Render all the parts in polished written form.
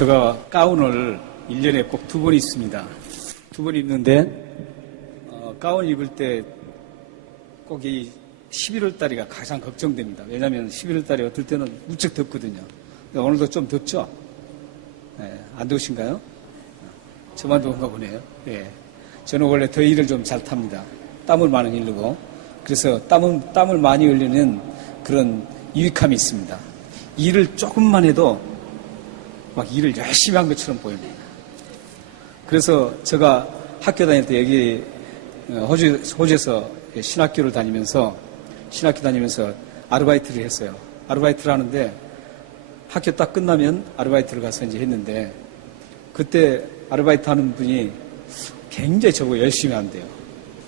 제가 가운을 1년에 꼭 2번 입습니다. 2번 입는데 가운 입을 때 꼭 이 11월 달이가 가장 걱정됩니다. 왜냐하면 11월 달에 어떨 때는 무척 덥거든요. 오늘도 좀 덥죠? 네, 안 더우신가요? 저만 더운가 보네요. 네. 저는 원래 더위를 좀 잘 탑니다. 땀을 많이 흘리고 그래서 땀을 많이 흘리는 그런 유익함이 있습니다. 일을 조금만 해도 막 일을 열심히 한 것처럼 보입니다. 그래서 제가 학교 다닐 때 여기 호주에서 신학교 다니면서 아르바이트를 했어요. 아르바이트를 하는데 학교 딱 끝나면 아르바이트를 가서 이제 했는데 그때 아르바이트 하는 분이 굉장히 저보고 열심히 한대요.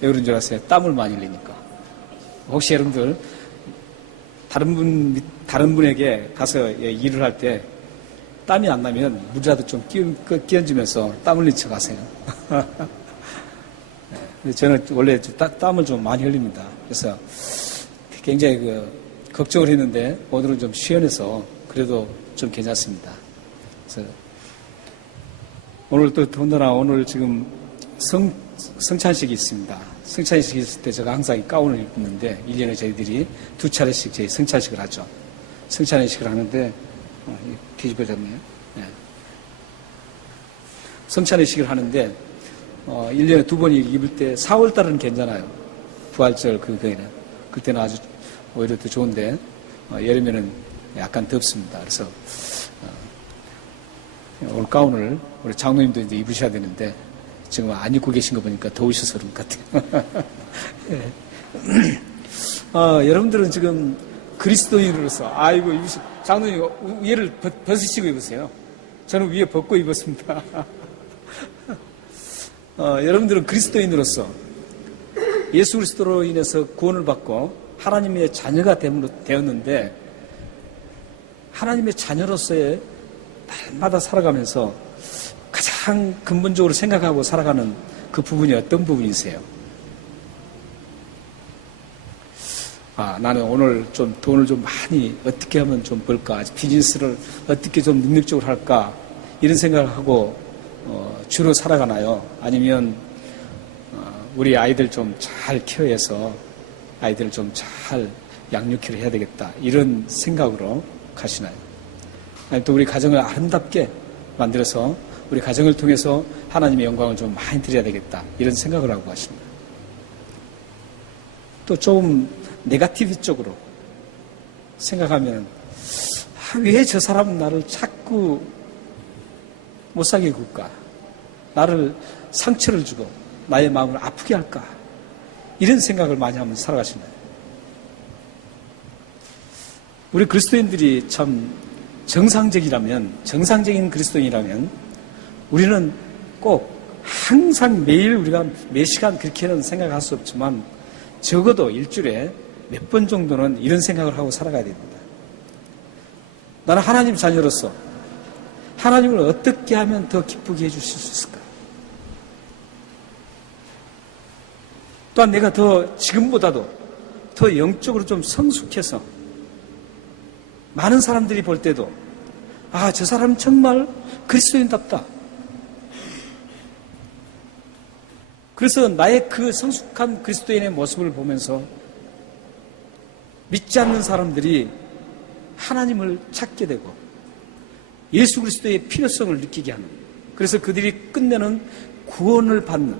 왜 그런 줄 아세요? 땀을 많이 흘리니까. 혹시 여러분들 다른 분에게 가서 일을 할 때 땀이 안 나면 물이라도 좀 끼얹으면서 땀 흘린 척 하세요. 저는 원래 땀을 좀 많이 흘립니다. 그래서 굉장히 걱정을 했는데 오늘은 좀 시원해서 그래도 좀 괜찮습니다. 그래서 오늘 또 더군다나 오늘 지금 성찬식이 있습니다. 성찬식이 있을 때 제가 항상 이 가운을 입는데 1년에 저희들이 2차례씩 저희 성찬식을 하죠. 성찬식을 하는데 뒤집어졌네요. 네. 성찬식을 하는데 1년에 2번 입을 때 4월 달은 괜찮아요. 부활절 그거에는 그때는 아주 오히려 더 좋은데 여름에는 약간 덥습니다. 그래서 오늘 가운을 우리 장로님도 이제 입으셔야 되는데 지금 안 입고 계신 거 보니까 더우셔서 그런 것 같아요. 네. 여러분들은 지금 그리스도인으로서 아이고 장로님 위를 벗으시고 입으세요. 저는 위에 벗고 입었습니다. 여러분들은 그리스도인으로서 예수 그리스도로 인해서 구원을 받고 하나님의 자녀가 되었는데 하나님의 자녀로서의 날마다 살아가면서 가장 근본적으로 생각하고 살아가는 그 부분이 어떤 부분이세요? 나는 오늘 좀 돈을 좀 많이 어떻게 하면 좀 벌까? 비즈니스를 어떻게 좀 능력적으로 할까? 이런 생각을 하고 주로 살아가나요? 아니면 우리 아이들 좀 잘 케어해서 아이들을 좀 잘 양육을 해야 되겠다 이런 생각으로 가시나요? 아니 또 우리 가정을 아름답게 만들어서 우리 가정을 통해서 하나님의 영광을 좀 많이 드려야 되겠다 이런 생각을 하고 가십니다. 또 좀 네거티브 쪽으로 생각하면 왜 저 사람은 나를 자꾸 못 살게 굴까? 나를 상처를 주고 나의 마음을 아프게 할까? 이런 생각을 많이 하면서 살아가시나요? 우리 그리스도인들이 참 정상적인 그리스도인이라면 우리는 꼭 항상 매일 우리가 몇 시간 그렇게는 생각할 수 없지만 적어도 일주일에 몇 번 정도는 이런 생각을 하고 살아가야 됩니다. 나는 하나님 자녀로서 하나님을 어떻게 하면 더 기쁘게 해주실 수 있을까? 또한 내가 더 지금보다도 더 영적으로 좀 성숙해서 많은 사람들이 볼 때도 저 사람은 정말 그리스도인답다. 그래서 나의 그 성숙한 그리스도인의 모습을 보면서 믿지 않는 사람들이 하나님을 찾게 되고 예수 그리스도의 필요성을 느끼게 하는, 그래서 그들이 끝내는 구원을 받는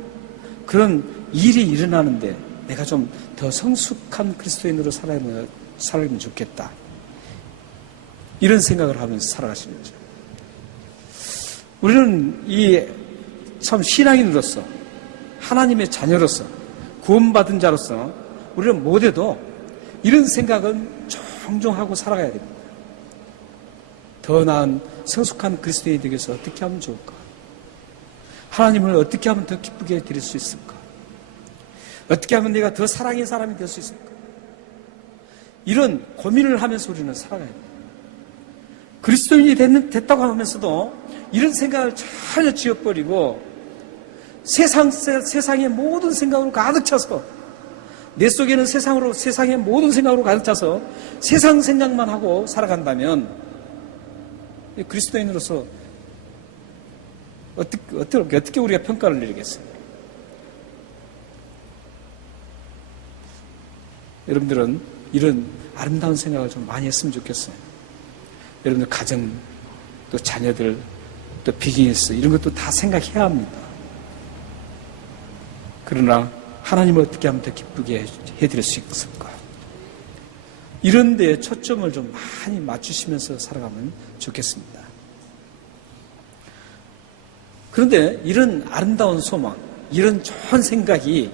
그런 일이 일어나는데 내가 좀 더 성숙한 그리스도인으로 살면 좋겠다 이런 생각을 하면서 살아가시는 거죠. 우리는 이 참 신앙인으로서 하나님의 자녀로서 구원받은 자로서 우리는 못해도 이런 생각은 종종 하고 살아가야 됩니다. 더 나은 성숙한 그리스도인이 되기 위해서 어떻게 하면 좋을까? 하나님을 어떻게 하면 더 기쁘게 드릴 수 있을까? 어떻게 하면 내가 더 사랑의 사람이 될 수 있을까? 이런 고민을 하면서 우리는 살아가야 됩니다. 그리스도인이 됐다고 하면서도 이런 생각을 전혀 지워버리고 세상의 모든 생각으로 가득 차서 내 속에는 세상의 모든 생각으로 가득 차서 세상 생각만 하고 살아간다면 그리스도인으로서 어떻게 우리가 평가를 내리겠어요? 여러분들은 이런 아름다운 생각을 좀 많이 했으면 좋겠어요. 여러분들 가정, 또 자녀들, 또 비즈니스 이런 것도 다 생각해야 합니다. 그러나 하나님을 어떻게 하면 더 기쁘게 해드릴 수 있을까? 이런 데에 초점을 좀 많이 맞추시면서 살아가면 좋겠습니다. 그런데 이런 아름다운 소망, 이런 좋은 생각이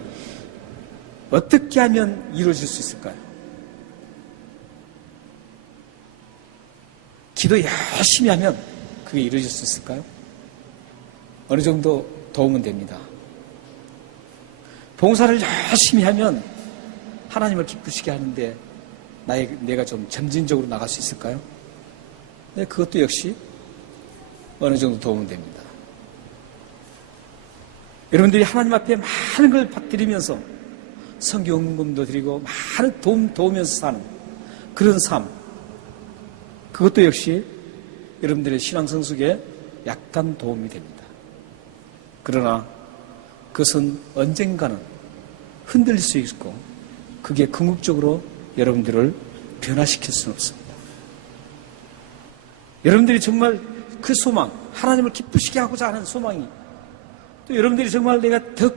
어떻게 하면 이루어질 수 있을까요? 기도 열심히 하면 그게 이루어질 수 있을까요? 어느 정도 도움은 됩니다. 봉사를 열심히 하면 하나님을 기쁘시게 하는데 내가 좀 점진적으로 나갈 수 있을까요? 네, 그것도 역시 어느 정도 도움은 됩니다. 여러분들이 하나님 앞에 많은 걸 드리면서 성경금도 드리고 많은 도우면서 사는 그런 삶, 그것도 역시 여러분들의 신앙 성숙에 약간 도움이 됩니다. 그러나 그것은 언젠가는 흔들릴 수 있고 그게 궁극적으로 여러분들을 변화시킬 수는 없습니다. 여러분들이 정말 그 소망, 하나님을 기쁘시게 하고자 하는 소망이, 또 여러분들이 정말 내가 더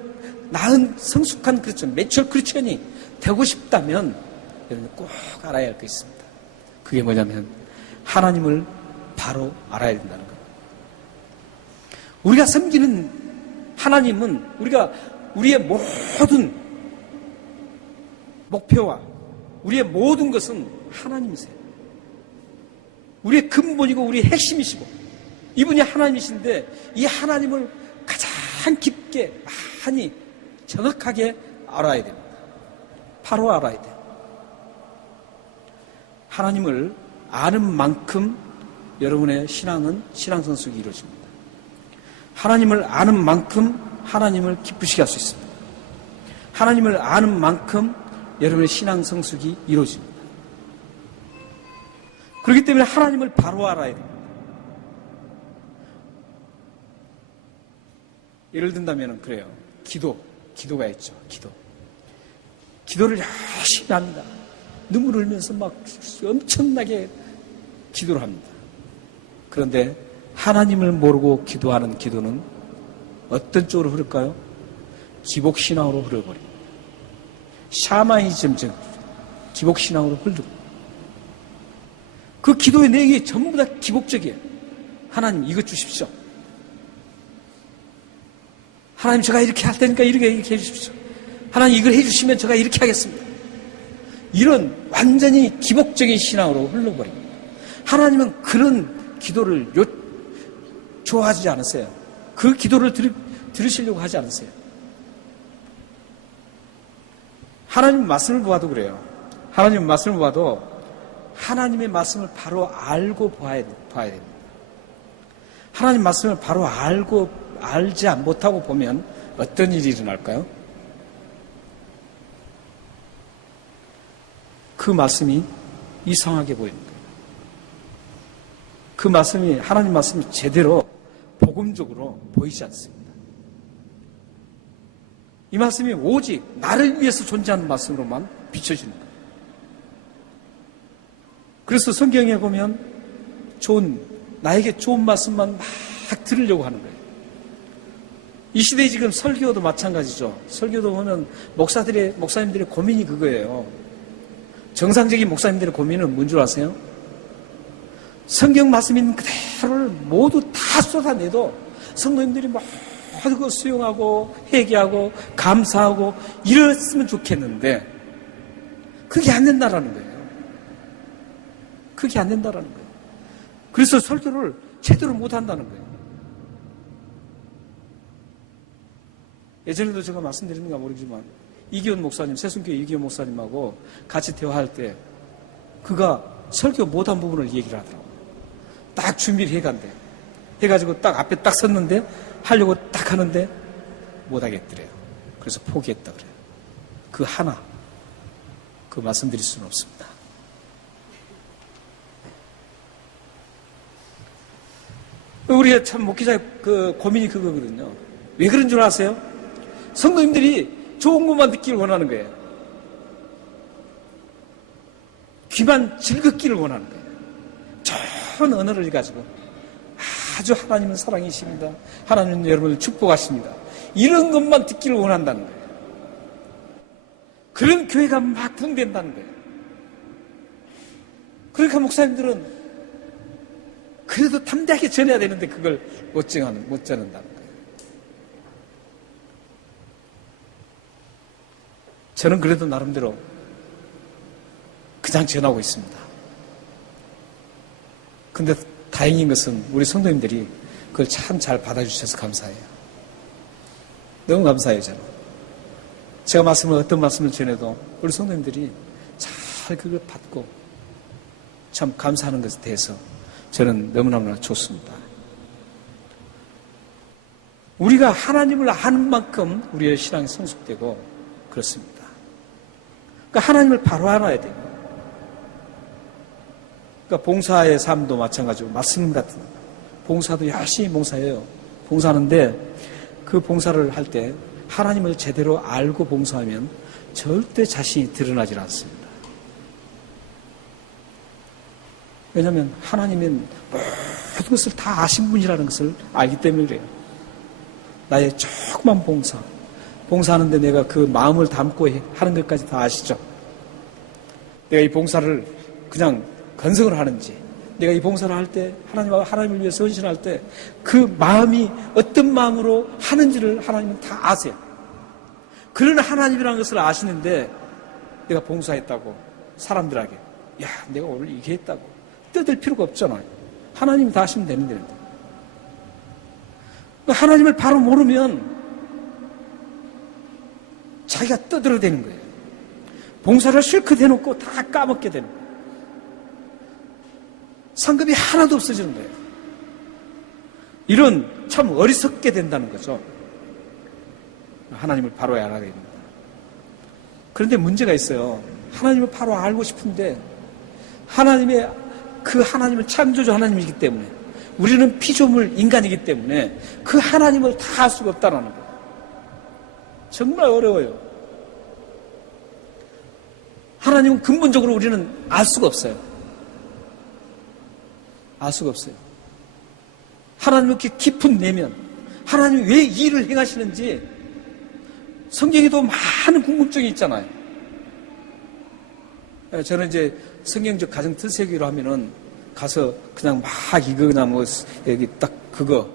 나은 성숙한 크리스천, 매추얼 크리스천이 되고 싶다면 여러분 꼭 알아야 할 게 있습니다. 그게 뭐냐면 하나님을 바로 알아야 된다는 겁니다. 우리가 섬기는 하나님은 우리의 모든 목표와 우리의 모든 것은 하나님이세요. 우리의 근본이고 우리의 핵심이시고 이분이 하나님이신데 이 하나님을 가장 깊게 많이 정확하게 알아야 됩니다. 바로 알아야 돼요. 하나님을 아는 만큼 여러분의 신앙은 신앙 성숙이 이루어집니다. 하나님을 아는 만큼 하나님을 기쁘시게 할 수 있습니다. 하나님을 아는 만큼 여러분의 신앙 성숙이 이루어집니다. 그렇기 때문에 하나님을 바로 알아야 됩니다. 예를 든다면 그래요. 기도가 있죠. 기도를 열심히 합니다. 눈물 흘리면서 막 엄청나게 기도를 합니다. 그런데 하나님을 모르고 기도하는 기도는 어떤 쪽으로 흐를까요? 기복신앙으로 흘러버립니다. 샤머니즘, 즉 기복신앙으로 흐르고 그 기도의 내용이 전부 다 기복적이에요. 하나님 이것 주십시오. 하나님 제가 이렇게 할 테니까 이렇게 해주십시오. 하나님 이걸 해주시면 제가 이렇게 하겠습니다. 이런 완전히 기복적인 신앙으로 흘러버립니다. 하나님은 그런 기도를 좋아하지 않으세요. 그 기도를 들으시려고 하지 않으세요. 하나님 말씀을 보아도 그래요. 하나님 말씀을 보아도 하나님의 말씀을 바로 알고 봐야 됩니다. 하나님 말씀을 바로 알지 못하고 보면 어떤 일이 일어날까요? 그 말씀이 이상하게 보이는 거예요. 그 말씀이, 하나님 말씀이 제대로 복음적으로 보이지 않습니다. 이 말씀이 오직 나를 위해서 존재하는 말씀으로만 비춰지는 거예요. 그래서 성경에 보면 나에게 좋은 말씀만 막 들으려고 하는 거예요. 이 시대에 지금 설교도 마찬가지죠. 설교도 보면 목사님들의 고민이 그거예요. 정상적인 목사님들의 고민은 뭔 줄 아세요? 성경 말씀 있는 그대로를 모두 다 쏟아내도 성도님들이 모두 그 수용하고 회개하고 감사하고 이랬으면 좋겠는데 그게 안 된다라는 거예요. 그게 안 된다라는 거예요. 그래서 설교를 제대로 못 한다는 거예요. 예전에도 제가 말씀드렸는가 모르지만 이기훈 목사님, 새순교회 이기훈 목사님하고 같이 대화할 때 그가 설교 못한 부분을 얘기를 하더라고요. 딱 준비를 해간대. 해가지고 딱 앞에 딱 섰는데 하려고 딱 하는데 못하겠더래요. 그래서 포기했다 그래요. 그 하나 말씀드릴 수는 없습니다. 우리가 참 목회자의 그 고민이 그거거든요. 왜 그런 줄 아세요? 성도님들이 좋은 것만 듣기를 원하는 거예요. 귀만 즐겁기를 원하는 거예요. 좋은 언어를 가지고 아주 하나님은 사랑이십니다. 하나님은 여러분을 축복하십니다. 이런 것만 듣기를 원한다는 거예요. 그런 교회가 막 붕댄다는 거예요. 그러니까 목사님들은 그래도 담대하게 전해야 되는데 그걸 못 전한다는 거예요. 저는 그래도 나름대로 그냥 전하고 있습니다. 근데 다행인 것은 우리 성도님들이 그걸 참 잘 받아주셔서 감사해요. 너무 감사해요, 저는. 제가 어떤 말씀을 전해도 우리 성도님들이 잘 그걸 받고 참 감사하는 것에 대해서 저는 너무너무나 좋습니다. 우리가 하나님을 아는 만큼 우리의 신앙이 성숙되고 그렇습니다. 그러니까 하나님을 바로 알아야 돼요. 그러니까 봉사의 삶도 마찬가지고 말씀 같은 봉사도 열심히 봉사해요. 봉사하는데 그 봉사를 할 때 하나님을 제대로 알고 봉사하면 절대 자신이 드러나질 않습니다. 왜냐하면 하나님은 모든 것을 다 아신 분이라는 것을 알기 때문에 그래요. 나의 조그만 봉사하는데 내가 그 마음을 담고 하는 것까지 다 아시죠? 내가 이 봉사를 그냥 건성을 하는지, 내가 이 봉사를 할 때 하나님을 위해서 헌신할 때 그 마음이 어떤 마음으로 하는지를 하나님은 다 아세요. 그런 하나님이라는 것을 아시는데 내가 봉사했다고 사람들에게 야 내가 오늘 이게 했다고 떠들 필요가 없잖아요. 하나님이 다 하시면 되는데 하나님을 바로 모르면 자기가 떠들어대는 거예요. 봉사를 실컷 해놓고 다 까먹게 되는 거예요. 상급이 하나도 없어지는 거예요. 이런 참 어리석게 된다는 거죠. 하나님을 바로 알아야 됩니다. 그런데 문제가 있어요. 하나님을 바로 알고 싶은데 하나님을 창조주 하나님이기 때문에 우리는 피조물 인간이기 때문에 그 하나님을 다 알 수가 없다는 거예요. 정말 어려워요. 하나님은 근본적으로 우리는 알 수가 없어요. 알 수가 없어요. 하나님의 깊은 내면, 하나님이 왜 이 일을 행하시는지 성경에도 많은 궁금증이 있잖아요. 저는 이제 성경적 가정 특색으로 하면은 가서 그냥 막 이거 그냥 뭐 여기 딱 그거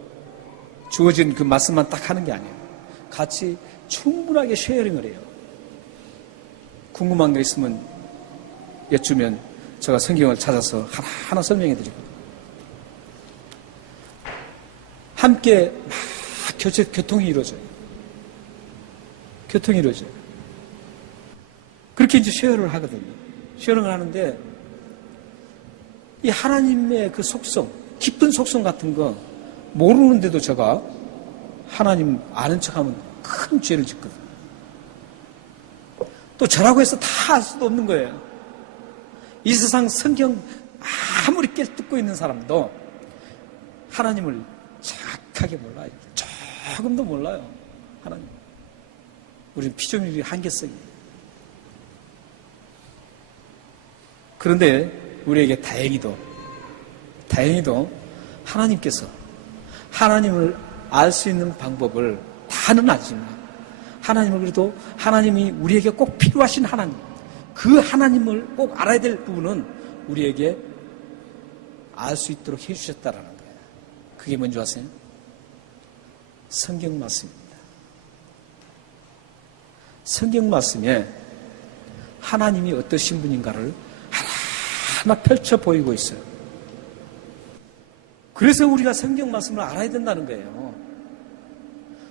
주어진 그 말씀만 딱 하는 게 아니에요. 같이 충분하게 쉐어링을 해요. 궁금한 게 있으면 여쭈면 제가 성경을 찾아서 하나하나 설명해 드리고 함께 막 교통이 이루어져요. 교통이 이루어져요. 그렇게 이제 쉐어를 하거든요. 쉐어링을 하는데 이 하나님의 그 속성, 깊은 속성 같은 거 모르는데도 제가 하나님 아는 척하면 큰 죄를 짓거든요. 또 저라고 해서 다 알 수도 없는 거예요. 이 세상 성경 아무리 깨뜨고 있는 사람도 하나님을 정확하게 몰라요. 조금도 몰라요. 하나님. 우리는 피조물의 한계성이에요. 그런데 우리에게 다행히도 하나님께서 하나님을 알 수 있는 방법을 다는 알지만 하나님을 그래도 하나님이 우리에게 꼭 필요하신 하나님, 그 하나님을 꼭 알아야 될 부분은 우리에게 알 수 있도록 해주셨다라는 거예요. 그게 뭔지 아세요? 성경 말씀입니다. 성경 말씀에 하나님이 어떠신 분인가를 하나 펼쳐 보이고 있어요. 그래서 우리가 성경 말씀을 알아야 된다는 거예요.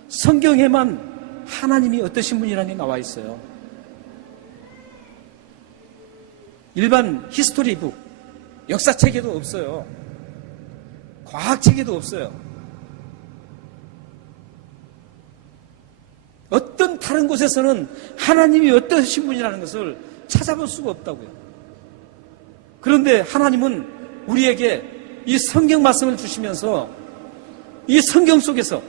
성경에만 하나님이 어떠신 분이라는 게 나와 있어요. 일반 히스토리북, 역사책에도 없어요. 과학책에도 없어요. 어떤 다른 곳에서는 하나님이 어떠신 분이라는 것을 찾아볼 수가 없다고요. 그런데 하나님은 우리에게 이 성경 말씀을 주시면서 이 성경 속에서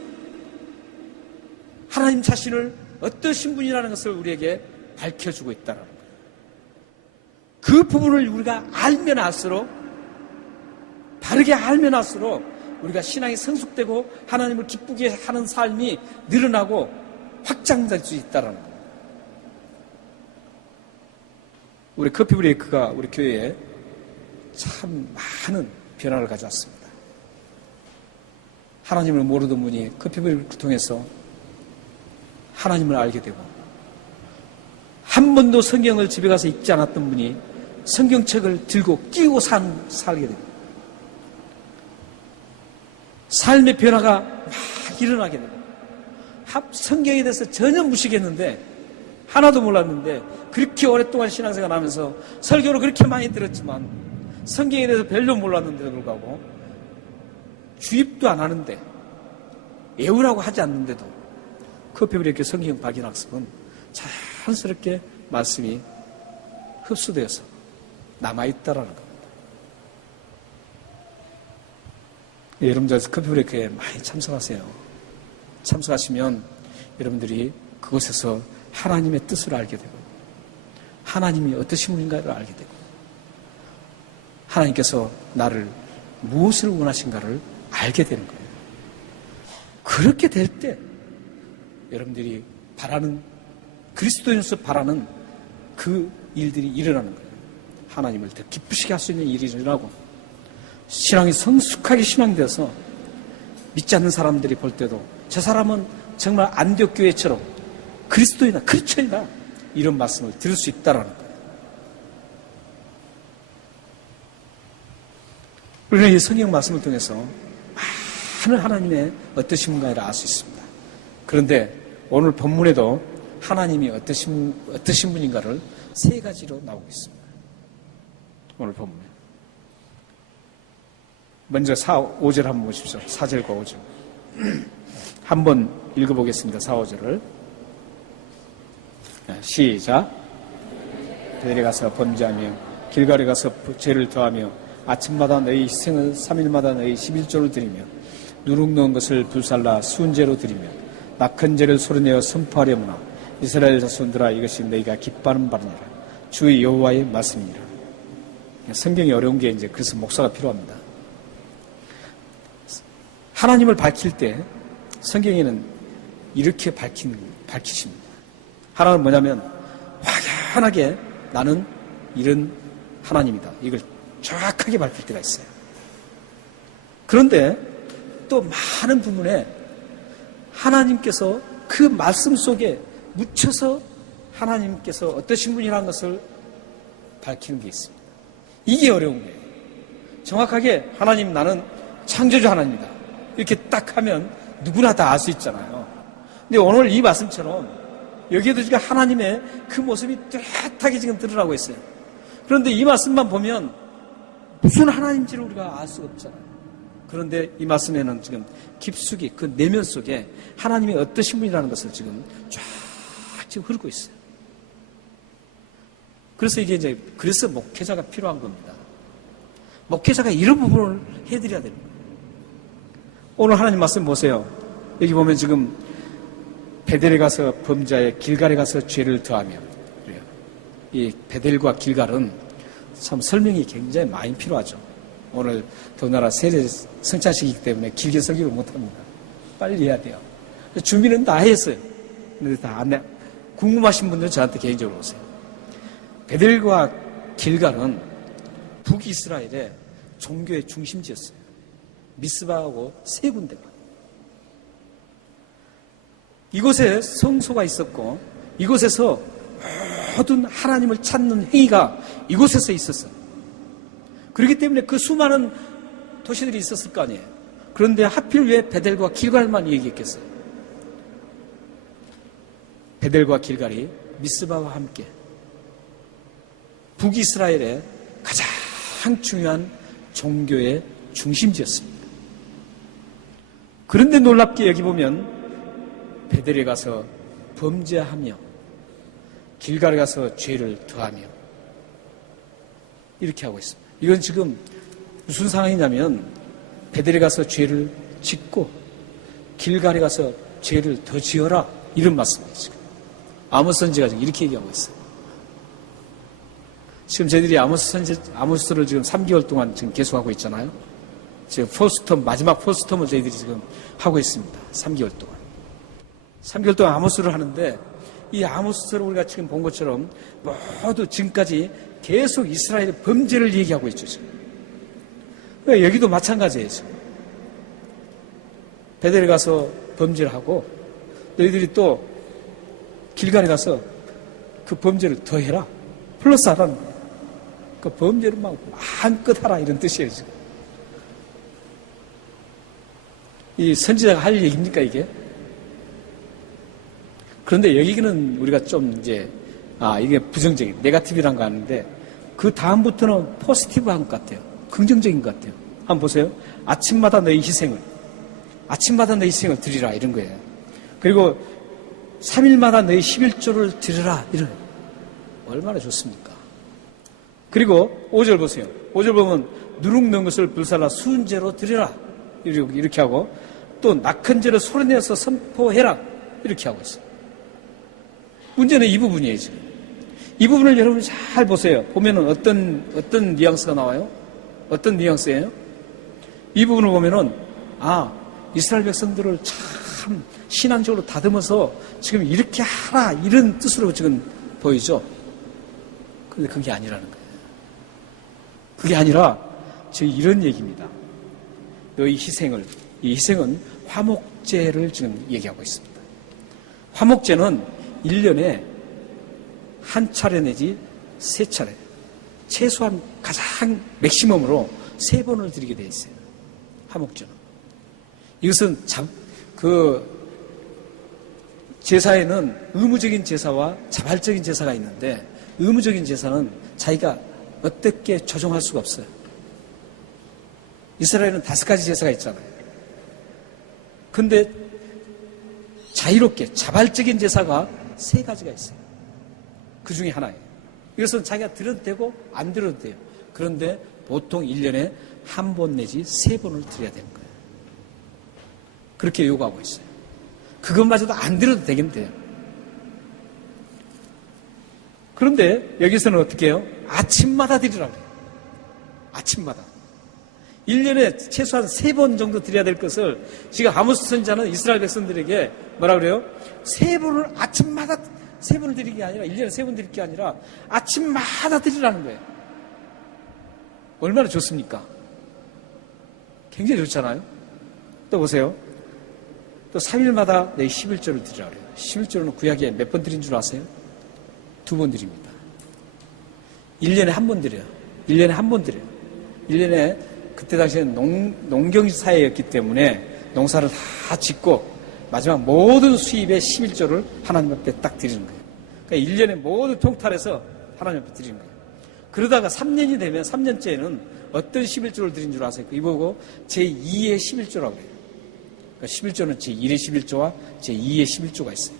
하나님 자신을 어떠신 분이라는 것을 우리에게 밝혀주고 있다는 거예요. 그 부분을 우리가 알면 알수록, 바르게 알면 알수록 우리가 신앙이 성숙되고 하나님을 기쁘게 하는 삶이 늘어나고 확장될 수 있다는 거예요. 우리 커피 브레이크가 우리 교회에 참 많은 변화를 가져왔습니다. 하나님을 모르던 분이 커피 브레이크를 통해서 하나님을 알게 되고, 한 번도 성경을 집에 가서 읽지 않았던 분이 성경책을 들고 끼고 살게 됩니다. 삶의 변화가 막 일어나게 됩니다. 성경에 대해서 전혀 무식했는데, 하나도 몰랐는데, 그렇게 오랫동안 신앙생활 하면서 설교를 그렇게 많이 들었지만 성경에 대해서 별로 몰랐는데도 불구하고 주입도 안 하는데, 외우라고 하지 않는데도 커피 브레이크 성경 박인학습은 자연스럽게 말씀이 흡수되어서 남아있다라는 겁니다. 네, 여러분들 커피 브레이크에 많이 참석하세요. 참석하시면 여러분들이 그곳에서 하나님의 뜻을 알게 되고, 하나님이 어떠신 분인가를 알게 되고, 하나님께서 나를 무엇을 원하신가를 알게 되는 거예요. 그렇게 될 때 여러분들이 바라는, 그리스도인으로서 바라는 그 일들이 일어나는 거예요. 하나님을 더 기쁘시게 할 수 있는 일이 일어나고, 신앙이 성숙하게 신앙되어서 믿지 않는 사람들이 볼 때도 저 사람은 정말 안디옥 교회처럼 그리스도이나 크리스천이다, 이런 말씀을 들을 수 있다라는 거예요. 우리는 이 성경 말씀을 통해서 많은 하나님의 어떠신 분가를 알 수 있습니다. 그런데 오늘 본문에도 하나님이 어떠신 분인가를 세 가지로 나오고 있습니다. 오늘 본문에. 먼저 5절 한번 보십시오. 4절과 5절. 한번 읽어보겠습니다. 4, 5절을. 시작. 베델에 가서 범죄하며 길갈에 가서 죄를 더하며 아침마다 너희 희생을 3일마다 너희 11조를 드리며 누룩 넣은 것을 불살라 순죄로 드리며 낙한 죄를 소리내어 선포하려무나 이스라엘 자손들아, 이것이 너희가 기뻐하는 바니라. 주의 여호와의 말씀이니라. 성경이 어려운 게 이제 그래서 목사가 필요합니다. 하나님을 밝힐 때 성경에는 이렇게 밝히십니다. 하나는 뭐냐면 확연하게 나는 이런 하나님이다, 이걸 정확하게 밝힐 때가 있어요. 그런데 또 많은 부분에 하나님께서 그 말씀 속에 묻혀서 하나님께서 어떠신 분이라는 것을 밝히는 게 있습니다. 이게 어려운 거예요. 정확하게 하나님, 나는 창조주 하나님이다, 이렇게 딱 하면 누구나 다 알 수 있잖아요. 근데 오늘 이 말씀처럼 여기에도 지금 하나님의 그 모습이 뚜렷하게 지금 드러나고 있어요. 그런데 이 말씀만 보면 무슨 하나님인지를 우리가 알 수가 없잖아요. 그런데 이 말씀에는 지금 깊숙이 그 내면 속에 하나님이 어떠신 분이라는 것을 지금 쫙 지금 흐르고 있어요. 그래서 그래서 목회자가 필요한 겁니다. 목회자가 이런 부분을 해드려야 됩니다. 오늘 하나님 말씀 보세요. 여기 보면 지금 베델에 가서 범죄하여 길갈에 가서 죄를 더하며, 그래요. 이 베델과 길갈은 참 설명이 굉장히 많이 필요하죠. 오늘 더나라 세례 성찬식이기 때문에 길게 설교를 못합니다. 빨리 해야 돼요. 준비는 다 했어요. 근데 다 안 돼. 궁금하신 분들은 저한테 개인적으로 오세요. 베델과 길갈은 북이스라엘의 종교의 중심지였어요. 미스바하고 세 군데가. 이곳에 성소가 있었고 이곳에서 모든 하나님을 찾는 행위가 이곳에서 있었어요. 그렇기 때문에 그 수많은 도시들이 있었을 거 아니에요. 그런데 하필 왜 베델과 길갈만 얘기했겠어요? 베델과 길갈이 미스바와 함께 북이스라엘의 가장 중요한 종교의 중심지였습니다. 그런데 놀랍게 여기 보면 베델에 가서 범죄하며 길갈에 가서 죄를 더하며 이렇게 하고 있습니다. 이건 지금 무슨 상황이냐면 베델에 가서 죄를 짓고 길갈에 가서 죄를 더 지어라. 이런 말씀이에요, 지금. 아모스 선지가 지금 이렇게 얘기하고 있어요. 지금 저희들이 아모스를 지금 3개월 동안 지금 계속하고 있잖아요. 지금 마지막 포스텀을 저희들이 지금 하고 있습니다. 3개월 동안. 3개월 동안 아모스를 하는데, 이 아모스를 우리가 지금 본 것처럼 모두 지금까지 계속 이스라엘의 범죄를 얘기하고 있죠, 지금. 그러니까 여기도 마찬가지예요, 지금. 베델에 가서 범죄를 하고, 너희들이 또 길갈에 가서 그 범죄를 더 해라. 플러스 하라는 거예요. 그 범죄를 막 마음껏 하라. 이런 뜻이에요, 지금. 이 선지자가 할 얘기입니까, 이게? 그런데 여기는 우리가 좀 이제, 이게 부정적인, 네거티브란 거 아는데, 그 다음부터는 포지티브한 것 같아요. 긍정적인 것 같아요. 한번 보세요. 아침마다 너희 희생을 드리라. 이런 거예요. 그리고 3일마다 너희 11조를 드리라. 이런 거예요. 얼마나 좋습니까? 그리고 5절 보세요. 5절 보면, 누룩 넣은 것을 불살라 순제로 드리라. 이렇게 하고, 또 낙한 죄를 소리내서 선포해라. 이렇게 하고 있어요. 문제는 이 부분이에요, 지금. 이 부분을 여러분 잘 보세요. 보면은 어떤 뉘앙스가 나와요? 어떤 뉘앙스예요? 이 부분을 보면은, 이스라엘 백성들을 참 신앙적으로 다듬어서 지금 이렇게 하라. 이런 뜻으로 지금 보이죠? 근데 그게 아니라는 거예요. 그게 아니라, 지금 이런 얘기입니다. 너희 이 희생은 화목제를 지금 얘기하고 있습니다. 화목제는 1년에 한 차례 내지 3차례, 최소한 가장 맥시멈으로 3번을 드리게 되어 있어요. 화목제는. 이것은 제사에는 의무적인 제사와 자발적인 제사가 있는데, 의무적인 제사는 자기가 어떻게 조정할 수가 없어요. 이스라엘은 5가지 제사가 있잖아요. 근데 자유롭게 자발적인 제사가 3가지가 있어요. 그 중에 하나예요. 이것은 자기가 드려도 되고 안 드려도 돼요. 그런데 보통 1년에 한 번 내지 3번을 드려야 되는 거예요. 그렇게 요구하고 있어요. 그것마저도 안 드려도 되긴 돼요. 그런데 여기서는 어떻게 해요? 아침마다 드리라고 해요. 아침마다. 1년에 최소한 3번 정도 드려야 될 것을 지금 아모스 선지자는 이스라엘 백성들에게 뭐라 그래요? 3번을 아침마다 3번을 드리는 게 아니라 1년에 3번 드릴 게 아니라 아침마다 드리라는 거예요. 얼마나 좋습니까? 굉장히 좋잖아요. 또 보세요. 또 3일마다 내 11조를 드리라고 그래요. 11조는 구약에 몇 번 드린 줄 아세요? 2번 드립니다. 1년에 한 번 드려요. 1년에 한 번 드려요. 1년에 그때 당시에는 농경사회였기 때문에 농사를 다 짓고 마지막 모든 수입의 11조를 하나님 앞에 딱 드리는 거예요. 그러니까 1년에 모두 통탈해서 하나님 앞에 드리는 거예요. 그러다가 3년이 되면 3년째에는 어떤 11조를 드린 줄 아세요? 이보고 제2의 11조라고 해요. 그러니까 11조는 제1의 11조와 제2의 11조가 있어요.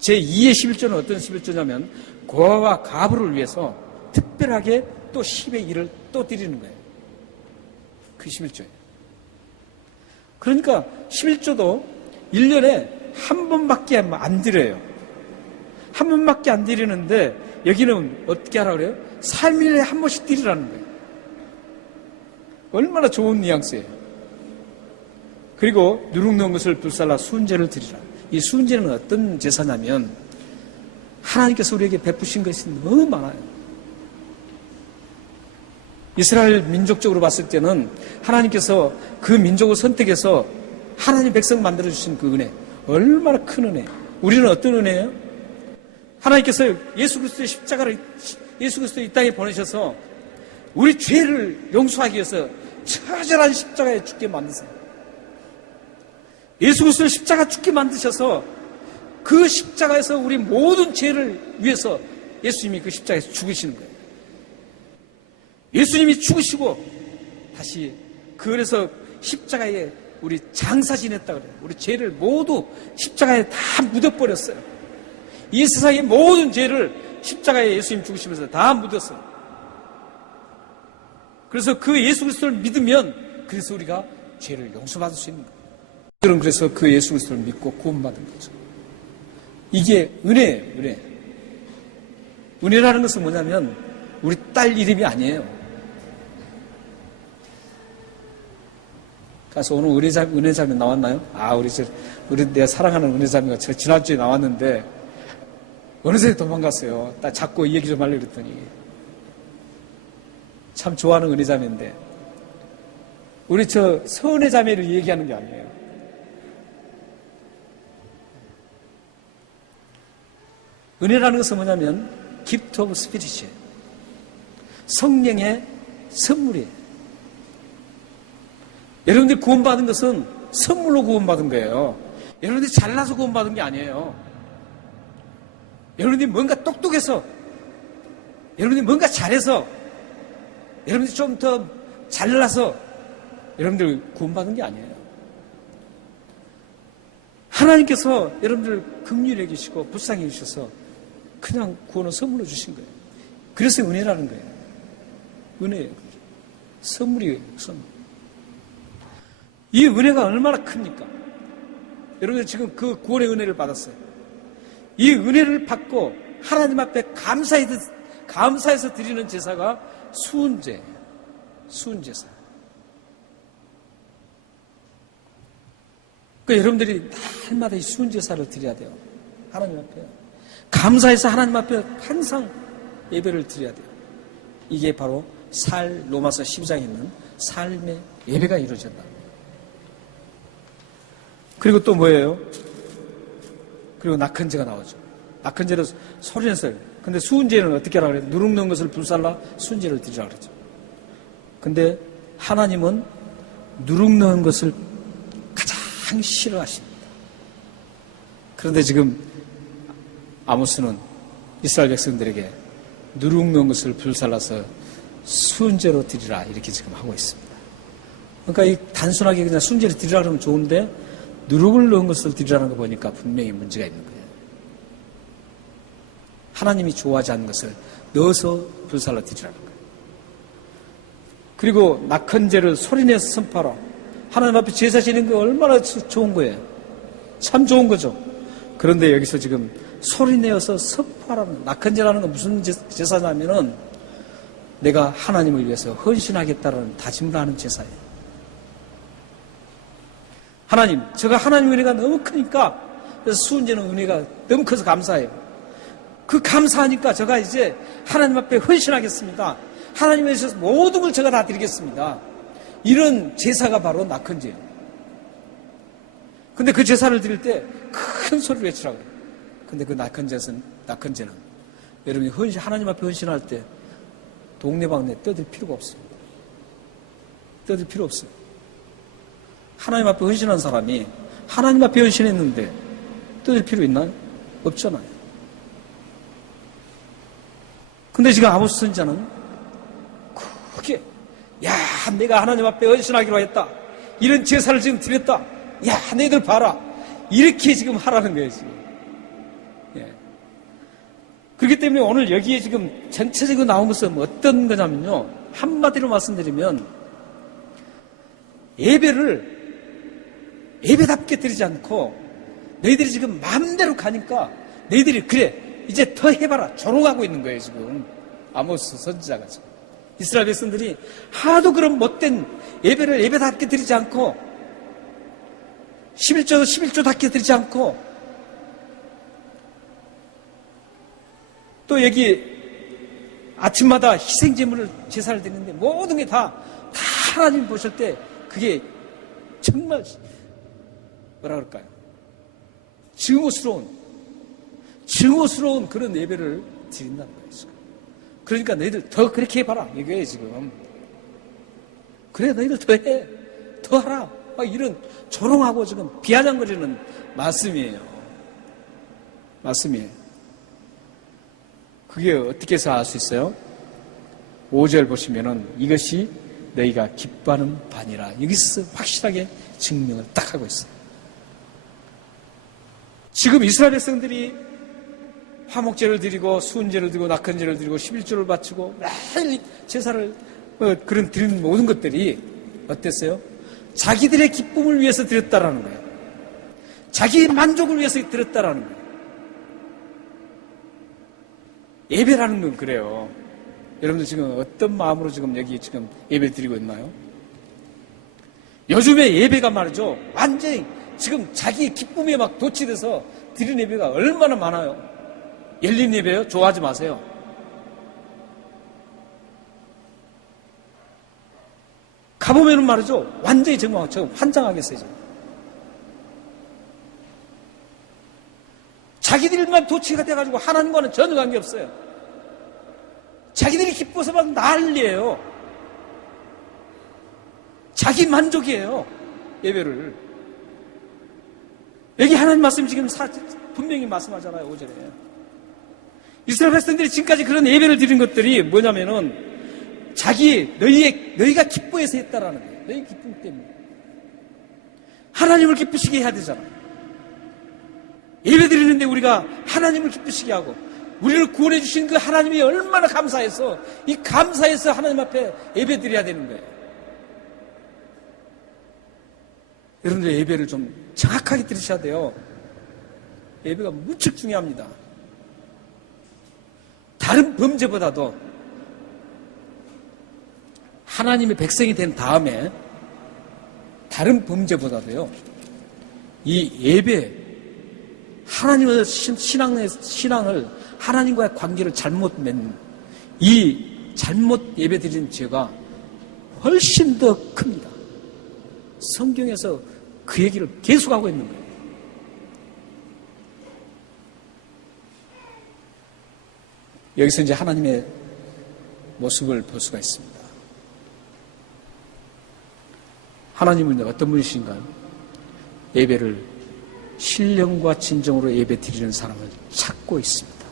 제2의 11조는 어떤 11조냐면 고아와 가부를 위해서 특별하게 또 10의 1을 또 드리는 거예요. 그 11조예요. 그러니까 11조도 1년에 한 번밖에 안 드려요. 한 번밖에 안 드리는데 여기는 어떻게 하라고 그래요? 3일에 한 번씩 드리라는 거예요. 얼마나 좋은 뉘앙스예요. 그리고 누룩 넣은 것을 불살라 순제를 드리라. 이 순제는 어떤 제사냐면 하나님께서 우리에게 베푸신 것이 너무 많아요. 이스라엘 민족적으로 봤을 때는 하나님께서 그 민족을 선택해서 하나님 백성 만들어주신 그 은혜, 얼마나 큰 은혜. 우리는 어떤 은혜예요? 하나님께서 예수 그리스도의 십자가를, 예수 그리스도를 이 땅에 보내셔서 우리 죄를 용서하기 위해서 처절한 십자가에 죽게 만드세요. 예수 그리스도를 십자가 죽게 만드셔서 그 십자가에서 우리 모든 죄를 위해서 예수님이 그 십자가에서 죽으시는 거예요. 예수님이 죽으시고 다시 그래서 십자가에 우리 장사 지냈다 그래요. 우리 죄를 모두 십자가에 다 묻어버렸어요. 이 세상의 모든 죄를 십자가에 예수님 죽으시면서 다 묻었어요. 그래서 그 예수 그리스도를 믿으면 그래서 우리가 죄를 용서받을 수 있는 거예요. 그들은 그래서 그 예수 그리스도를 믿고 구원받은 거죠. 이게 은혜예요, 은혜. 은혜라는 것은 뭐냐면 우리 딸 이름이 아니에요. 가서 오늘 은혜자매 나왔나요? 우리 내가 사랑하는 은혜자매가 지난주에 나왔는데 어느새 도망갔어요. 나 자꾸 이 얘기 좀 하려고 그랬더니 참 좋아하는 은혜자매인데 우리 서은혜자매를 얘기하는 게 아니에요. 은혜라는 것은 뭐냐면 gift of spirit이에요. 성령의 선물이에요. 여러분들이 구원받은 것은 선물로 구원받은 거예요. 여러분들이 잘나서 구원받은 게 아니에요. 여러분들이 뭔가 똑똑해서, 여러분들이 뭔가 잘해서, 여러분들이 좀 더 잘나서 여러분들 구원받은 게 아니에요. 하나님께서 여러분들 긍휼히 여기시고 불쌍히 여기셔서 그냥 구원을 선물로 주신 거예요. 그래서 은혜라는 거예요. 은혜예요. 선물이에요. 선물. 이 은혜가 얼마나 큽니까? 여러분 지금 그 구원의 은혜를 받았어요. 이 은혜를 받고 하나님 앞에 감사해서 드리는 제사가 수은제예요. 수은제사. 그러니까 여러분들이 날마다 이 수은제사를 드려야 돼요. 하나님 앞에. 감사해서 하나님 앞에 항상 예배를 드려야 돼요. 이게 바로 로마서 12장에 있는 삶의 예배가 이루어진다. 그리고 또 뭐예요? 그리고 낙헌제가 나오죠. 낙헌제로 소리냈어요. 근데 수은제는 어떻게 하라고 그래요? 누룩 넣은 것을 불살라 수은제를 드리라고 그러죠. 근데 하나님은 누룩 넣은 것을 가장 싫어하십니다. 그런데 지금 아모스는 이스라엘 백성들에게 누룩 넣은 것을 불살라서 수은제로 드리라 이렇게 지금 하고 있습니다. 그러니까 이 단순하게 그냥 수은제를 드리라 그러면 좋은데 누룩을 넣은 것을 드리라는 거 보니까 분명히 문제가 있는 거예요. 하나님이 좋아하지 않는 것을 넣어서 불살라 드리라는 거예요. 그리고 낙헌제를 소리내서 선포하라. 하나님 앞에 제사 지는 거 얼마나 좋은 거예요. 참 좋은 거죠. 그런데 여기서 지금 소리내어서 선포하라는, 낙헌제라는 건 무슨 제사냐면은 내가 하나님을 위해서 헌신하겠다는 다짐을 하는 제사예요. 하나님, 제가 하나님 은혜가 너무 크니까, 그래서 수은제는 은혜가 너무 커서 감사해요. 그 감사하니까 제가 이제 하나님 앞에 헌신하겠습니다. 하나님 위해서 모든 걸 제가 다 드리겠습니다. 이런 제사가 바로 낙헌제예요. 근데 그 제사를 드릴 때 큰 소리를 외치라고 해요. 근데 그 낙헌제는 여러분이 하나님 앞에 헌신할 때 동네방네 떠들 필요가 없습니다. 떠들 필요 없어요. 하나님 앞에 헌신한 사람이 하나님 앞에 헌신했는데 떠들 필요 있나요? 없잖아요. 근데 지금 아모스 선지자는 크게 내가 하나님 앞에 헌신하기로 했다. 이런 제사를 지금 드렸다. 너희들 봐라. 이렇게 지금 하라는 거예요, 지금. 그렇기 때문에 오늘 여기에 지금 전체적으로 나온 것은 어떤 거냐면요. 한마디로 말씀드리면 예배답게 드리지 않고 너희들이 지금 마음대로 가니까 너희들이 그래 이제 더 해봐라 조롱하고 있는 거예요. 지금 아모스 선지자가 지금 이스라엘 백성들이 하도 그런 못된 예배를 예배답게 드리지 않고 11조답게 드리지 않고 또 여기 아침마다 희생제물을 제사를 드리는데 모든 게 다 하나님 보실 때 그게 정말 뭐라 그럴까요? 증오스러운 그런 예배를 드린다는 거예요. 그러니까 너희들 더 그렇게 해봐라 이거예요 지금. 그래 너희들 더 해, 더 하라. 이런 조롱하고 지금 비아냥거리는 말씀이에요. 그게 어떻게 해서 알 수 있어요? 5절 보시면은 이것이 너희가 기뻐하는 바니라. 여기서 확실하게 증명을 딱 하고 있어요. 지금 이스라엘 백성들이 화목제를 드리고 수은제를 드리고 낙헌제를 드리고 11조를 바치고 매일 제사를 그런 드리는 모든 것들이 어땠어요? 자기들의 기쁨을 위해서 드렸다라는 거예요. 자기 만족을 위해서 드렸다라는 거예요. 예배라는 건 그래요. 여러분들 지금 어떤 마음으로 지금 여기 지금 예배 드리고 있나요? 요즘에 예배가 말이죠. 완전히 지금 자기 기쁨에 막 도취돼서 드리는 예배가 얼마나 많아요. 열린 예배요? 좋아하지 마세요. 가보면은 말이죠. 완전히 정말 저 환장하겠어요. 지금. 자기들만 도취가 돼가지고 하나님과는 전혀 관계없어요. 자기들이 기뻐서 막 난리예요. 자기 만족이에요. 예배를. 여기 하나님 말씀 지금 분명히 말씀하잖아요. 5절에. 이스라엘 백성들이 지금까지 그런 예배를 드린 것들이 뭐냐면은 너희가 기뻐해서 했다라는 거예요. 너희 기쁨 때문에. 하나님을 기쁘시게 해야 되잖아. 예배 드리는데 우리가 하나님을 기쁘시게 하고 우리를 구원해 주신 그 하나님이 얼마나 감사해서 이 감사해서 하나님 앞에 예배 드려야 되는 거예요. 여러분들 예배를 좀 정확하게 드리셔야 돼요. 예배가 무척 중요합니다. 다른 범죄보다도 하나님의 백성이 된 다음에 다른 범죄보다도요, 이 예배, 하나님의 신앙을, 하나님과의 관계를 잘못 맺는 이 잘못 예배 드리는 죄가 훨씬 더 큽니다. 성경에서 그 얘기를 계속하고 있는 거예요. 여기서 이제 하나님의 모습을 볼 수가 있습니다. 하나님은 어떤 분이신가요? 예배를 신령과 진정으로 예배 드리는 사람을 찾고 있습니다.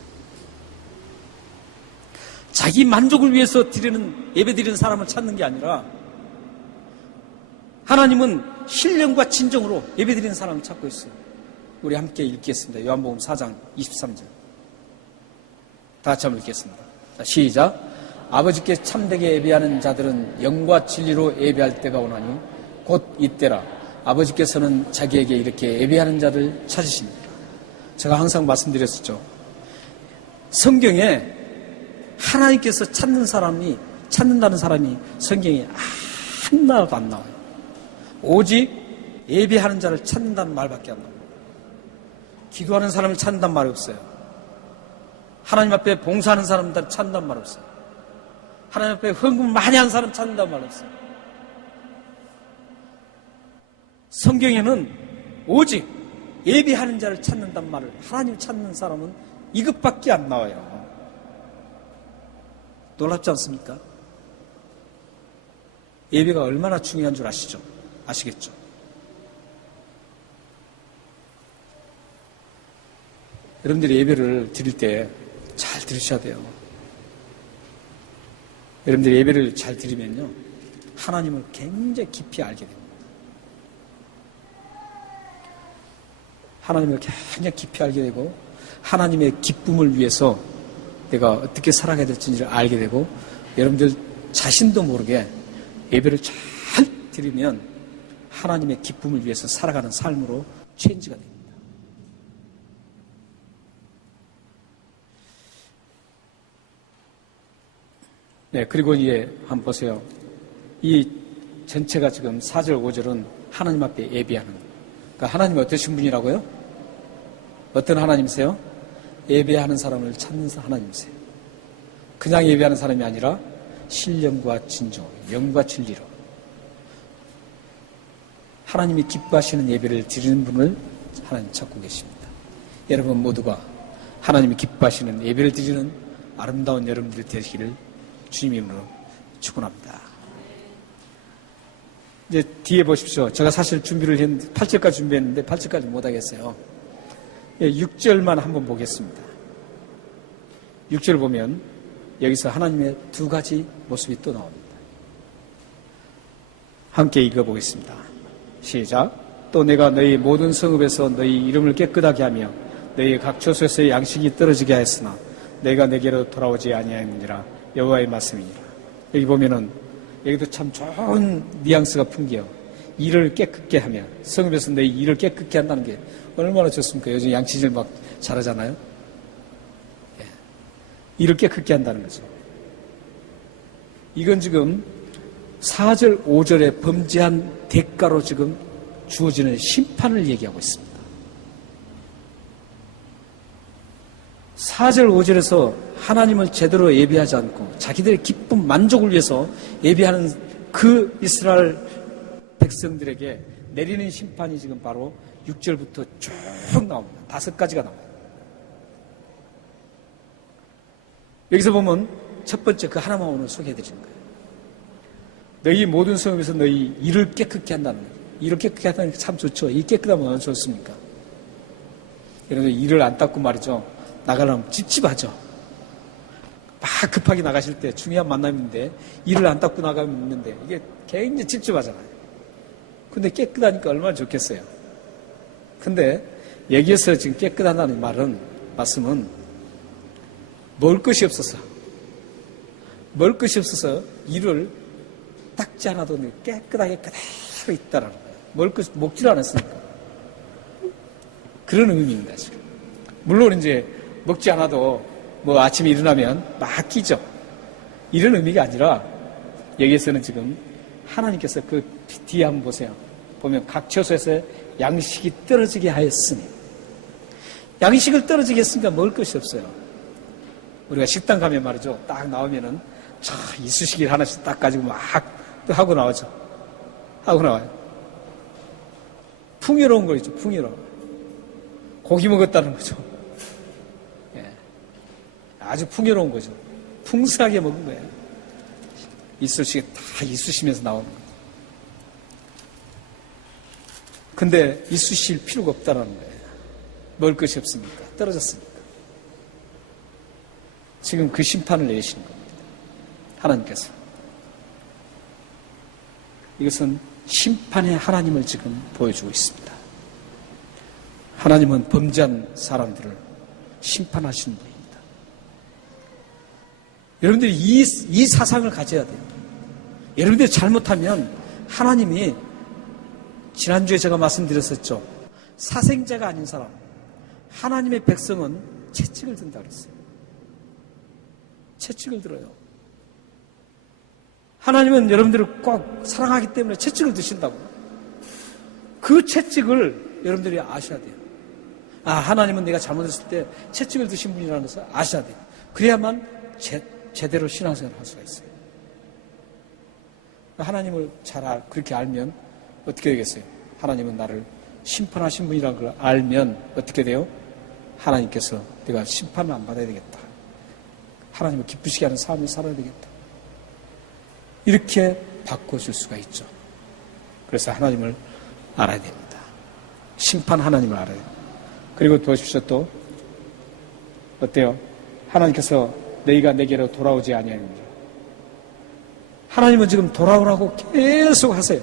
자기 만족을 위해서 예배 드리는 사람을 찾는 게 아니라 하나님은 신령과 진정으로 예배 드리는 사람을 찾고 있어요. 우리 함께 읽겠습니다. 요한복음 4장 23절. 다 같이 한번 읽겠습니다. 자, 시작. 아버지께 참되게 예배하는 자들은 영과 진리로 예배할 때가 오나니 곧 이때라. 아버지께서는 자기에게 이렇게 예배하는 자를 찾으십니다. 제가 항상 말씀드렸었죠. 성경에 하나님께서 찾는다는 사람이 성경에 하나도 안 나와요. 오직 예배하는 자를 찾는다는 말밖에 안 나와요. 기도하는 사람을 찾는다는 말이 없어요. 하나님 앞에 봉사하는 사람들 찾는다는 말 없어요. 하나님 앞에 헌금 많이 하는 사람 찾는다는 말 없어요. 성경에는 오직 예배하는 자를 찾는다는 말을, 하나님 찾는 사람은 이것밖에 안 나와요. 놀랍지 않습니까? 예배가 얼마나 중요한 줄 아시겠죠? 여러분들이 예배를 드릴 때 잘 들으셔야 돼요. 여러분들이 예배를 잘 드리면요, 하나님을 굉장히 깊이 알게 됩니다. 하나님을 굉장히 깊이 알게 되고 하나님의 기쁨을 위해서 내가 어떻게 살아가야 될지를 알게 되고 여러분들 자신도 모르게 예배를 잘 드리면 하나님의 기쁨을 위해서 살아가는 삶으로 체인지가 됩니다. 네, 그리고 이제 한번 보세요. 이 전체가 지금 4절, 5절은 하나님 앞에 예배하는 거예요. 그러니까 하나님이 어떠신 분이라고요? 어떤 하나님이세요? 예배하는 사람을 찾는 하나님이세요. 그냥 예배하는 사람이 아니라 신령과 진정, 영과 진리로 하나님이 기뻐하시는 예배를 드리는 분을 하나님 찾고 계십니다. 여러분 모두가 하나님이 기뻐하시는 예배를 드리는 아름다운 여러분들이 되시기를 주님 이름으로 축원합니다. 이제 뒤에 보십시오. 제가 사실 준비를 했는데 8절까지 준비했는데 8절까지 못하겠어요. 6절만 한번 보겠습니다. 6절 보면 여기서 하나님의 두 가지 모습이 또 나옵니다. 함께 읽어보겠습니다. 시작. 또 내가 너희 모든 성읍에서 너희 이름을 깨끗하게 하며 너희 각 처소에서의 양식이 떨어지게 하였으나 내가 내게로 돌아오지 아니하였느니라. 여호와의 말씀이니라. 여기 보면은 여기도 참 좋은 뉘앙스가 풍겨요. 일을 깨끗게 하면, 성읍에서 내 일을 깨끗게 한다는 게 얼마나 좋습니까? 요즘 양치질 막 잘하잖아요. 예. 일을 깨끗게 한다는 거죠. 이건 지금 4절, 5절에 범죄한 대가로 지금 주어지는 심판을 얘기하고 있습니다. 4절, 5절에서 하나님을 제대로 예배하지 않고 자기들의 기쁨, 만족을 위해서 예배하는 그 이스라엘 백성들에게 내리는 심판이 지금 바로 6절부터 쭉 나옵니다. 5가지가 나와요. 여기서 보면 첫 번째 그 하나만 오늘 소개해드리는 거예요. 너희 모든 성읍에서 너희 일을 깨끗게 한다는 거예요. 일을 깨끗게 한다는 게 참 좋죠. 이 깨끗하면 얼마나 좋습니까? 여러분 일을 안 닦고 말이죠. 나가려면 찝찝하죠. 막 급하게 나가실 때 중요한 만남인데 일을 안 닦고 나가면 있는데 이게 굉장히 찝찝하잖아요. 근데 깨끗하니까 얼마나 좋겠어요. 근데 여기에서 지금 깨끗하다는 말씀은 먹을 것이 없어서 일을 닦지 않아도 깨끗하게 그대로 있다라는 거예요. 먹질 않았으니까. 그런 의미입니다, 지금. 물론 이제 먹지 않아도 뭐 아침에 일어나면 막 끼죠. 이런 의미가 아니라 여기에서는 지금 하나님께서 그 뒤에 한번 보세요. 보면 각 처소에서 양식이 떨어지게 하였으니. 양식을 떨어지게 했으니까 먹을 것이 없어요. 우리가 식당 가면 말이죠. 딱 나오면은 이쑤시개를 하나씩 딱 가지고 막 하고 나오죠. 하고 나와요. 풍요로운 거죠. 풍요로운. 고기 먹었다는 거죠. 예. 아주 풍요로운 거죠. 풍성하게 먹은 거예요. 이쑤시개 다 이쑤시면서 나오는 거예요. 근데 이쑤실 필요가 없다는 거예요. 먹을 것이 없으니까. 떨어졌으니까. 지금 그 심판을 내리시는 겁니다. 하나님께서. 이것은 심판의 하나님을 지금 보여주고 있습니다. 하나님은 범죄한 사람들을 심판하시는 분입니다. 여러분들이 이 사상을 가져야 돼요. 여러분들이 잘못하면 하나님이 지난주에 제가 말씀드렸었죠. 사생자가 아닌 사람, 하나님의 백성은 채찍을 든다 그랬어요. 채찍을 들어요. 하나님은 여러분들을 꼭 사랑하기 때문에 채찍을 드신다고. 그 채찍을 여러분들이 아셔야 돼요. 하나님은 내가 잘못했을 때 채찍을 드신 분이라는 것을 아셔야 돼요. 그래야만 제대로 신앙생활을 할 수가 있어요. 하나님을 그렇게 알면 어떻게 되겠어요? 하나님은 나를 심판하신 분이라는 걸 알면 어떻게 돼요? 하나님께서 내가 심판을 안 받아야 되겠다. 하나님을 기쁘시게 하는 삶을 살아야 되겠다. 이렇게 바꿔줄 수가 있죠. 그래서 하나님을 알아야 됩니다. 심판 하나님을 알아야 됩니다. 그리고 보십시오. 또 어때요? 하나님께서 너희가 내게로 돌아오지 아니하느니라. 하나님은 지금 돌아오라고 계속 하세요.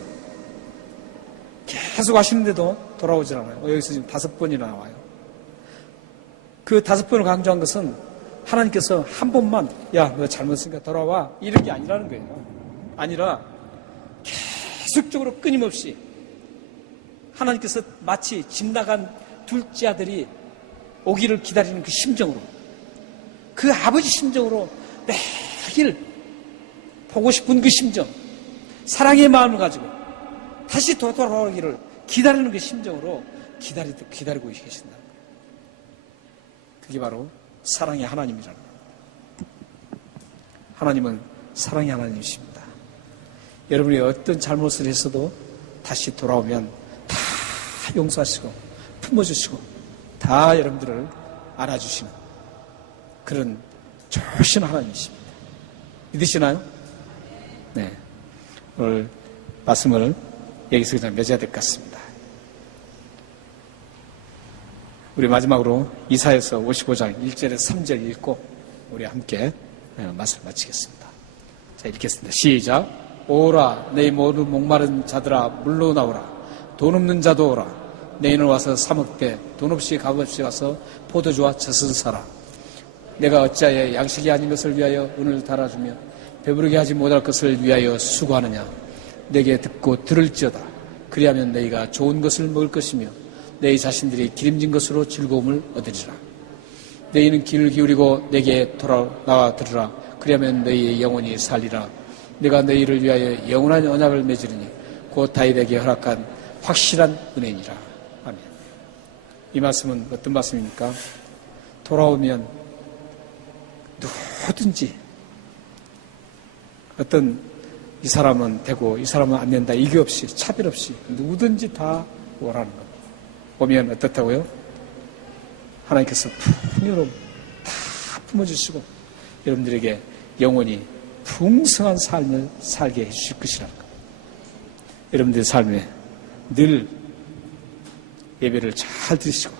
계속 하시는데도 돌아오질 않아요. 여기서 지금 5번이나 나와요. 그 5번을 강조한 것은 하나님께서 한 번만 너 잘못했으니까 돌아와 이런 게 아니라는 거예요. 아니라 계속적으로 끊임없이 하나님께서 마치 집 나간 둘째 아들이 오기를 기다리는 그 심정으로, 그 아버지 심정으로 매일 보고 싶은 그 심정, 사랑의 마음을 가지고 다시 돌아오기를 기다리는 그 심정으로 기다리고 계신다. 그게 바로 사랑의 하나님이라는 겁니다. 하나님은 사랑의 하나님이십니다. 여러분이 어떤 잘못을 했어도 다시 돌아오면 다 용서하시고 품어주시고 다 여러분들을 안아주시는 그런 좋으신 하나님이십니다. 믿으시나요? 네. 오늘 말씀을 여기서 그냥 맺어야 될 것 같습니다. 우리 마지막으로 이사야서 55장 1절에서 3절 읽고 우리 함께 말씀을 마치겠습니다. 자, 읽겠습니다. 시작. 오라 내 모두 목마른 자들아 물로 나오라. 돈 없는 자도 오라. 내인을 와서 사 먹되 돈 없이 값없이 가서 포도주와 젖을 사라. 내가 어찌하여 양식이 아닌 것을 위하여 은을 달아주며 배부르게 하지 못할 것을 위하여 수고하느냐. 내게 듣고 들을지어다. 그리하면 너희가 좋은 것을 먹을 것이며 너희 자신들이 기름진 것으로 즐거움을 얻으리라. 너희는 귀를 기울이고 내게 나와 들으라. 그리하면 너희의 영혼이 살리라. 내가 너희를 위하여 영원한 언약을 맺으리니 곧 다윗에게 허락한 확실한 은혜니라. 아멘. 이 말씀은 어떤 말씀입니까? 돌아오면 누구든지 어떤 이 사람은 되고 이 사람은 안 된다 이게 없이 차별 없이 누구든지 다 오라는 겁니다. 오면 어떻다고요? 하나님께서 풍요로움 다 품어주시고 여러분들에게 영원히 풍성한 삶을 살게 해주실 것이라는 겁니다. 여러분들의 삶에 늘 예배를 잘 드리시고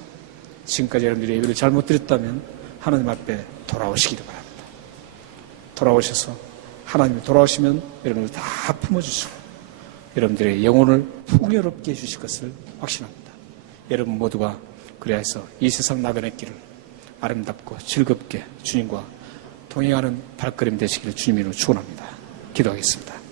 지금까지 여러분들이 예배를 잘못 드렸다면 하나님 앞에 돌아오시기를 바랍니다. 돌아오셔서 하나님이 돌아오시면 여러분들 다 품어주시고 여러분들의 영혼을 풍요롭게 해주실 것을 확신합니다. 여러분 모두가 그래야 해서 이 세상 나그네 길을 아름답고 즐겁게 주님과 동행하는 발걸음 되시기를 주님으로 축원합니다. 기도하겠습니다.